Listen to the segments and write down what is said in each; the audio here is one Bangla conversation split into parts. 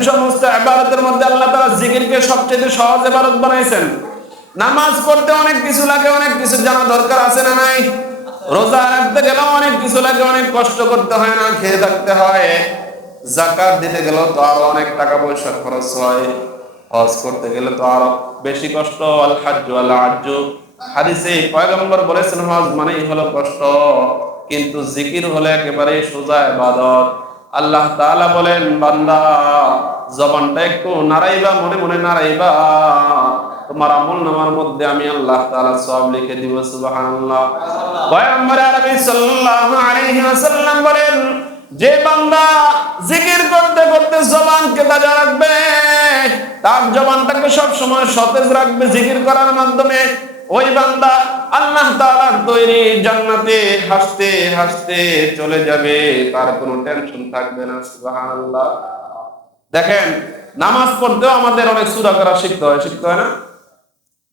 সমস্ত ইবাদতের মধ্যে আল্লাহ তাআলা জিকিরকে সবচেয়ে সহজ ইবাদত বানাইছেন। নামাজ পড়তে অনেক কিছু লাগে, অনেক কিছু জানা দরকার আছে না নাই? রোজা রাখতে গেলেও অনেক কিছু লাগে, অনেক কষ্ট করতে হয় না, খেয়ে থাকতে হয়। যাকাত দিতে গেলেও তো আরো অনেক টাকা পয়সা খরচ হয়। হজ করতে গেলে তো আরো বেশি কষ্ট। আল হাজ্জু আল হাজ্জু, হাদিসে পয়গম্বর বলেছেন হজ মানেই হলো কষ্ট, কিন্তু জিকির হলো একেবারে সোজা ইবাদত। আল্লাহ তাআলা বলেন, বান্দা জবানটা একটু নাড়াইবা, মনে মনে নাড়াইবা, তোমার আমলনামার মধ্যে আমি আল্লাহ তাআলা সওয়াব লিখে দিব। সুবহানাল্লাহ। পয়গম্বর আরবি সাল্লাল্লাহু আলাইহি ওয়াসাল্লাম বলেন, যে বান্দা জিকির করতে করতে জবানকে তাজা রাখবে, তার জবানটাকে সব সময় সতেজ রাখবে জিকির করার মাধ্যমে, ওই বান্দা আল্লাহ তাআলার তৈরি জান্নাতে হাসতে হাসতে চলে যাবে, তার কোনো টেনশন থাকবে না। সুবহানাল্লাহ। দেখেন, নামাজ পড়তেও আমাদের অনেক সূরা করা শিখতে হয়, শিখতে হয় না?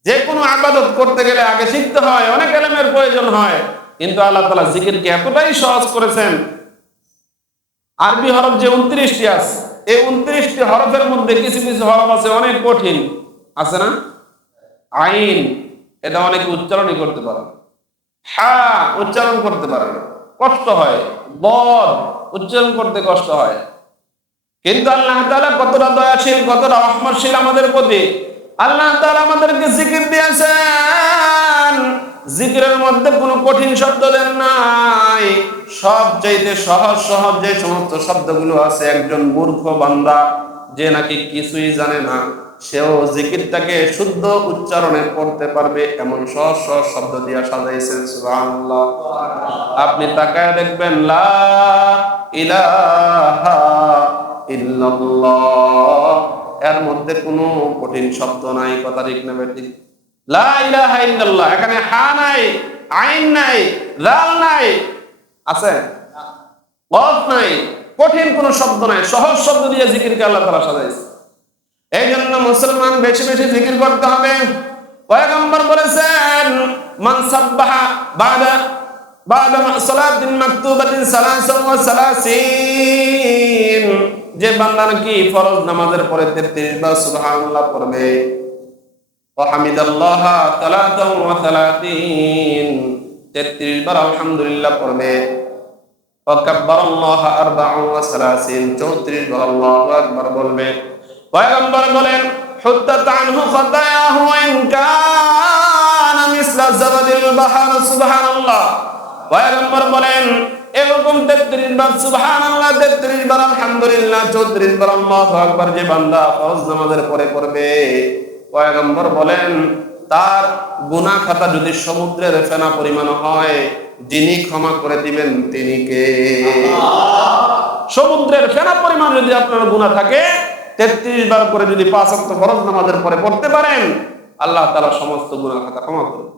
যে কোনো ইবাদত করতে গেলে আগে শিখতে হয়, অনেক ইলমের প্রয়োজন হয়, কিন্তু আল্লাহ তাআলা জিকিরকে এতটাই সহজ করেছেন। আরবি হরফ যে 29টি আছে, এই 29টি হরফের মধ্যে কিছু কিছু হরফ আছে অনেক কঠিন, আছে না? আইন, এটা অনেকে উচ্চারণই করতে পারে না। হা উচ্চারণ করতে পারে না, কষ্ট হয়। বদ উচ্চারণ করতে কষ্ট হয়। কিন্তু আল্লাহ তাআলা কতটা দয়াশীল, কতটা রহমতশীল আমাদের প্রতি। আল্লাহ তাআলা আমাদেরকে জিকির দিয়েছেন, জিকিরের মধ্যে কোনো কঠিন শব্দ দেন নাই। সবচাইতে সহজ সহজ যে সমস্ত শব্দগুলো আছে, একজন মূর্খ বান্দা যে নাকি কিছুই জানে না, সেও জিকিরটাকে শুদ্ধ উচ্চারণে পড়তে পারবে, এমন সহজ সহজ শব্দ দিয়ে সাজাইছেন। সুবহানাল্লাহ। আপনি তাকায় দেখবেন, লা ইলাহা ইল্লাল্লাহ, এর মধ্যে কোনো কঠিন শব্দ নাই। কথা ঠিক না ঠিক? লা ইলাহা ইল্লাল্লাহ, এখানে হা নাই, আইন নাই, জাল নাই, আছে? কফ নাই, কঠিন কোনো শব্দ নাই, সহজ শব্দ দিয়ে জিকিরকে আল্লাহ তাআলা সাজাইছে। এই জন্য মুসলমান বেশি বেশি জিকির করতে হবে। পয়গম্বর বলেছেন, মান সাব্বাহা বাদা সালাতিন মাকতুবাতিন সালাসান ওয়া সালাসিন, যে বান্দা নাকি ফরজ নামাজের পরে 33 বার সুবহানাল্লাহ পড়বে, ওয়া হামিদাল্লাহ সালাতান ওয়া সালাতিন, 33 বার আলহামদুলিল্লাহ পড়বে, ওয়া কাব্বারাল্লাহ আরবা'আন ওয়া সালাসিন, 34 বার আল্লাহু আকবার বলবে। পয়গম্বর বলেন, হুত্তাত আনহু খাতায়াহু ওয়া ইন কানা মিসলা যাবাদিল বাহর। সুবহানাল্লাহ। পয়গম্বর বলেন, এরকম 33 বার সুবহানাল্লাহ, 33 বার আলহামদুলিল্লাহ, 34 বার আল্লাহু আকবার যে বান্দা ফরজ নামাজের পরে পড়বে, পয়গম্বর বলেন, তার গুনাহ খাতা যদি সমুদ্রের ফেনা পরিমাণ হয়, যিনি ক্ষমা করে দিবেন তিনি কে? সমুদ্রের ফেনা পরিমাণ যদি আপনার গুনাহ থাকে, 33 বার করে যদি 5 ওয়াক্ত ফরজ নামাজের পরে পড়তে পারেন, আল্লাহ তাআলা সমস্ত গুনাহ খাতা ক্ষমা করবেন।